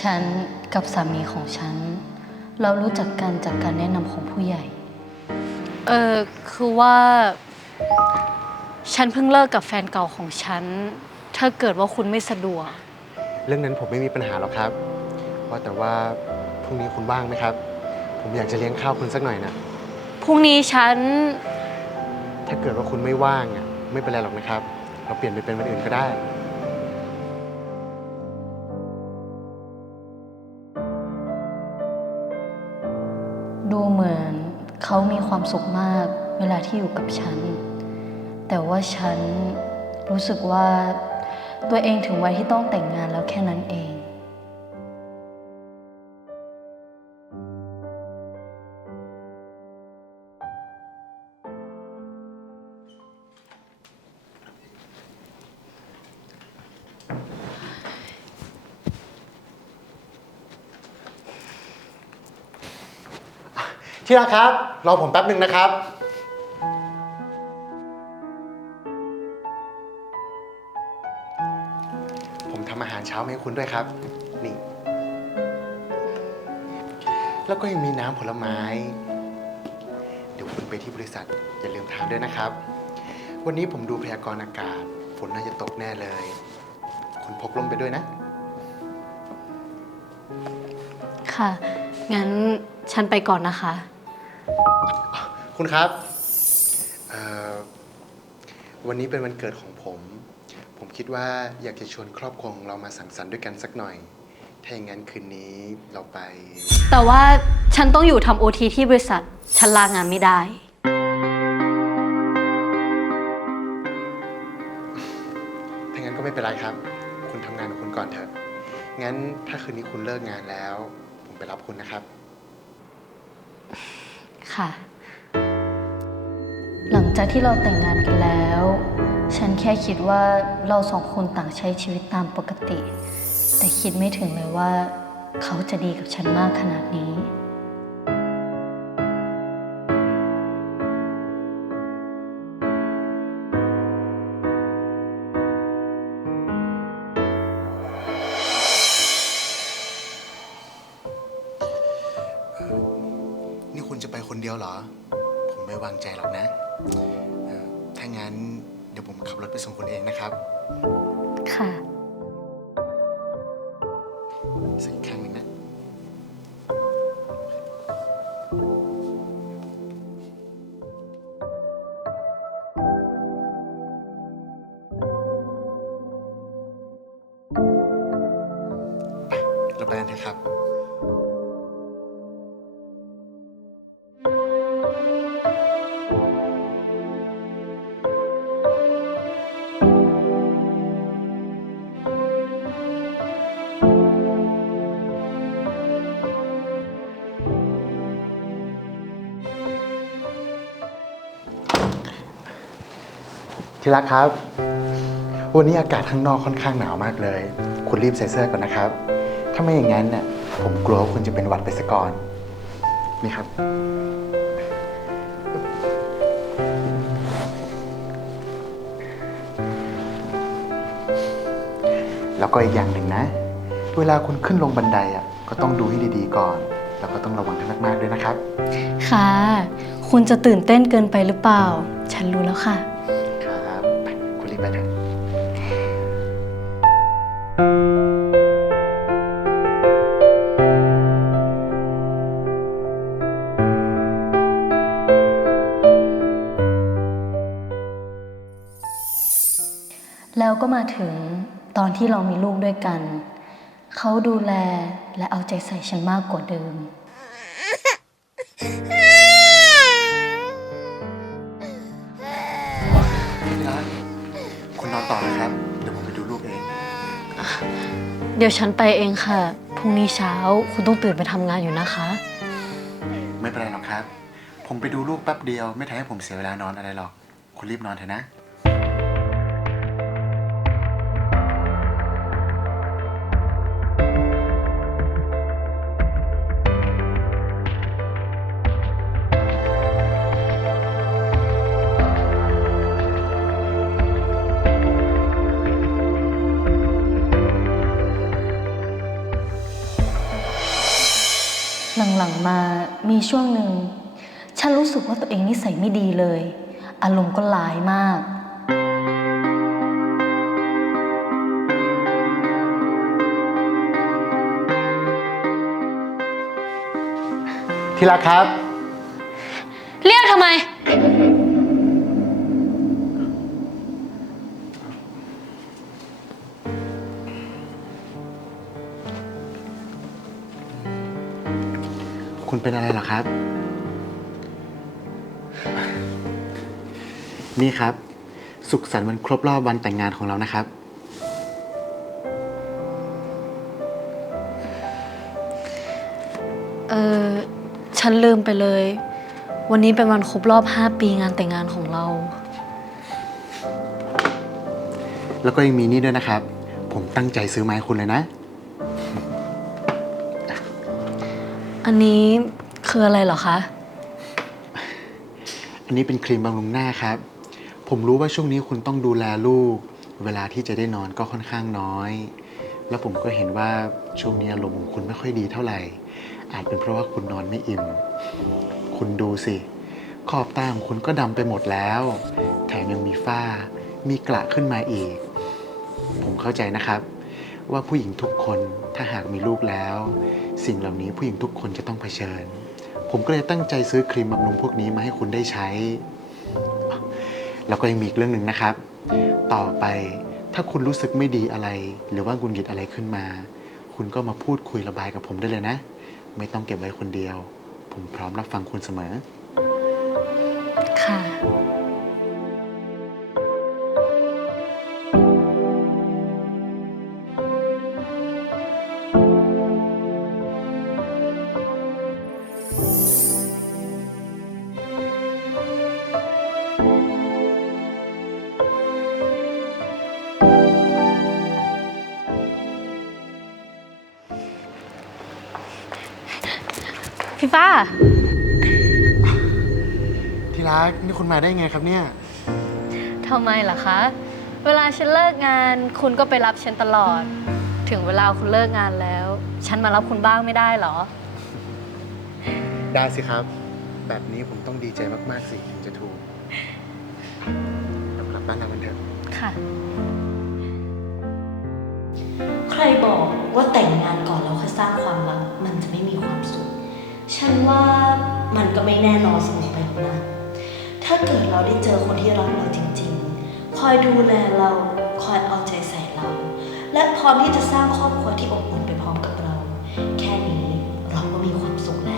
ฉันกับสามีของฉัน เรารู้จักกันจากการแนะนำของผู้ใหญ่ เออคือว่า ฉันเพิ่งเลิกกับแฟนเก่าของฉัน ถ้าเกิดว่าคุณไม่สะดวก เรื่องนั้นผมไม่มีปัญหาหรอกครับ ว่าแต่ว่าพรุ่งนี้คุณว่างไหมครับ ผมอยากจะเลี้ยงข้าวคุณสักหน่อยนะ พรุ่งนี้ฉัน ถ้าเกิดว่าคุณไม่ว่างอะไม่เป็นไรหรอกนะครับ เราเปลี่ยนไปเป็นวันอื่นก็ได้ ดูเหมือนเขามีความสุขมากเวลาที่อยู่กับฉัน แต่ว่าฉันรู้สึกว่าตัวเองถึงวัยที่ต้องแต่งงานแล้วแค่นั้นเอง ที่รักครับ รอผมแป๊บหนึ่งนะครับ ผมทำอาหารเช้ามาให้คุณด้วยครับ นี่ แล้วก็ยังมีน้ำผลไม้ เดี๋ยวคุณไปที่บริษัท อย่าลืมทานด้วยนะครับ วันนี้ผมดูพยากรณ์อากาศ ฝนน่าจะตกแน่เลย คุณพกร่มไปด้วยนะ ค่ะ งั้นฉันไปก่อนนะคะ คุณครับเอ่อวันนี้เป็นวันเกิดของผม ผมคิดว่าอยากจะชวนครอบครัวของเรามาสังสรรค์ด้วยกันสักหน่อย ถ้าอย่างนั้นคืนนี้เราไป แต่ว่าฉันต้องอยู่ทำโอทีที่บริษัท ฉันลางานไม่ได้ ถ้างั้นก็ไม่เป็นไรครับ คุณทำงานของคุณก่อนเถอะ งั้นถ้าคืนนี้คุณเลิกงานแล้ว ผมไปรับคุณนะครับ ค่ะ หลังจากที่เราแต่งงานกันแล้ว ฉันแค่คิดว่าเราสองคนต่างใช้ชีวิตตามปกติ แต่คิดไม่ถึงเลยว่า เขาจะดีกับฉันมากขนาดนี้ ดียวเหรอ ผมไม่วางใจหรอกนะเอ่อถ้างั้นเดี๋ยวผมขับรถไปส่งคุณเองนะครับค่ะ สักอีกครั้งหนึ่งนะ ไปเราไปกันเถอะครับ ที่รักครับ วันนี้อากาศข้างนอกค่อนข้างหนาวมากเลย คุณรีบใส่เสื้อก่อนนะครับ ถ้าไม่อย่างนั้นเนี่ยผมกลัวว่าคุณจะเป็นหวัดไปซะก่อน นี่ครับ แล้วก็อีกอย่างหนึ่งนะ เวลาคุณขึ้นลงบันไดอะก็ต้องดูให้ดีๆก่อน แล้วก็ต้องระวังให้มากๆด้วยนะครับ ค่ะ คุณจะตื่นเต้นเกินไปหรือเปล่า ฉันรู้แล้วค่ะ ก็มาถึงตอนที่เรามีลูกด้วยกัน เขาดูแลและเอาใจใส่ฉันมากกว่าเดิม ที่รักคุณนอนต่อนะครับ เดี๋ยวผมไปดูลูกเอง เดี๋ยวฉันไปเองค่ะ พรุ่งนี้เช้าคุณต้องตื่นไปทำงานอยู่นะคะ ไม่เป็นไรหรอกครับ ผมไปดูลูกแป๊บเดียว ไม่ทำให้ผมเสียเวลานอนอะไรหรอก คุณรีบนอนเถอะนะ หลังๆมามีช่วงหนึ่ง ฉันรู้สึกว่าตัวเองนิสัยไม่ดีเลย อารมณ์ก็ร้ายมาก ที่รักครับ เรียกทำไม เป็นอะไรเหรอครับ นี่ครับ สุขสันต์วันครบรอบวันแต่งงานของเรานะครับ เออฉันลืมไปเลย วันนี้เป็นวันครบรอบ 5 ปีงานแต่งงานของเรา แล้วก็ยังมีนี่ด้วยนะครับ ผมตั้งใจซื้อมาให้คุณเลยนะ อันนี้คืออะไรเหรอคะ อันนี้เป็นครีมบำรุงหน้าครับ ผมรู้ว่าช่วงนี้คุณต้องดูแลลูก เวลาที่จะได้นอนก็ค่อนข้างน้อย แล้วผมก็เห็นว่าช่วงนี้อารมณ์ของคุณไม่ค่อยดีเท่าไหร่ อาจเป็นเพราะว่าคุณนอนไม่อิ่ม คุณดูสิ ขอบตาของคุณก็ดำไปหมดแล้ว แถมยังมีฝ้า มีกระขึ้นมาอีก ผมเข้าใจนะครับ ว่าผู้หญิงทุกคนถ้าหากมีลูกแล้ว สิ่งเหล่านี้ผู้หญิงทุกคนจะต้องเผชิญ ผมก็เลยตั้งใจซื้อครีมบำรุงพวกนี้มาให้คุณได้ใช้ แล้วก็ยังมีอีกเรื่องหนึ่งนะครับ ต่อไปถ้าคุณรู้สึกไม่ดีอะไร หรือว่าหงุนหงิดอะไรขึ้นมา คุณก็มาพูดคุยระบายกับผมได้เลยนะ ไม่ต้องเก็บไว้คนเดียว ผมพร้อมรับฟังคุณเสมอ ค่ะ พี่ฟ้า ที่รักนี่คุณมาได้ไงครับเนี่ย ทำไมล่ะคะ เวลาฉันเลิกงาน คุณก็ไปรับฉันตลอด ถึงเวลาคุณเลิกงานแล้ว ฉันมารับคุณบ้างไม่ได้เหรอ ได้สิครับ แบบนี้ผมต้องดีใจมาก ๆ สิ ถึงจะถูกเรากลับบ้านเรากันเถอะค่ะ ใครบอกว่าแต่งงานก่อนแล้วค่อยสร้างความรักมัน ฉันว่ามันก็ไม่แน่นอนเสมอไปหรอกนะ ถ้าเกิดเราได้เจอคนที่รักเราจริงๆ คอยดูแลเรา คอยเอาใจใส่เรา และพร้อมที่จะสร้างครอบครัวที่อบอุ่นไปพร้อมกับเรา แค่นี้เราก็มีความสุขแล้ว